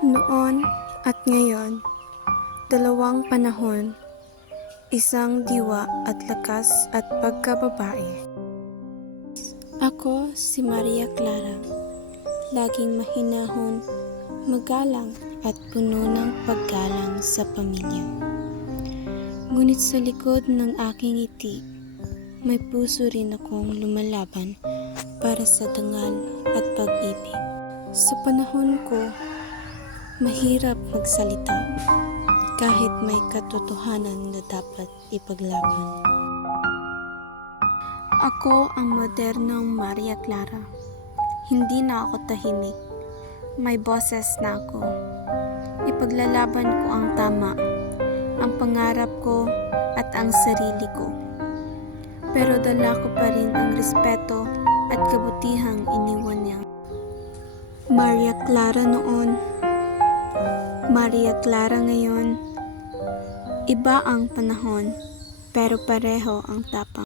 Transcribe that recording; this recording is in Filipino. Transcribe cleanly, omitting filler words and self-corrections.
Noon at ngayon, dalawang panahon, isang diwa at lakas at pagkababae. Ako si Maria Clara, laging mahinahon, magalang at puno ng paggalang sa pamilya. Ngunit sa likod ng aking ngiti, may puso rin akong lumalaban para sa dangal at pag-ibig. Sa panahon ko, mahirap magsalita kahit may katotohanan na dapat ipaglaban. Ako ang modernong Maria Clara. Hindi na ako tahimik. May boses na ako. Ipaglalaban ko ang tama, ang pangarap ko at ang sarili ko. Pero dala ko pa rin ang respeto at kabutihang iniwan niya. Maria Clara noon, Maria Clara ngayon. Iba ang panahon, pero pareho ang tapang.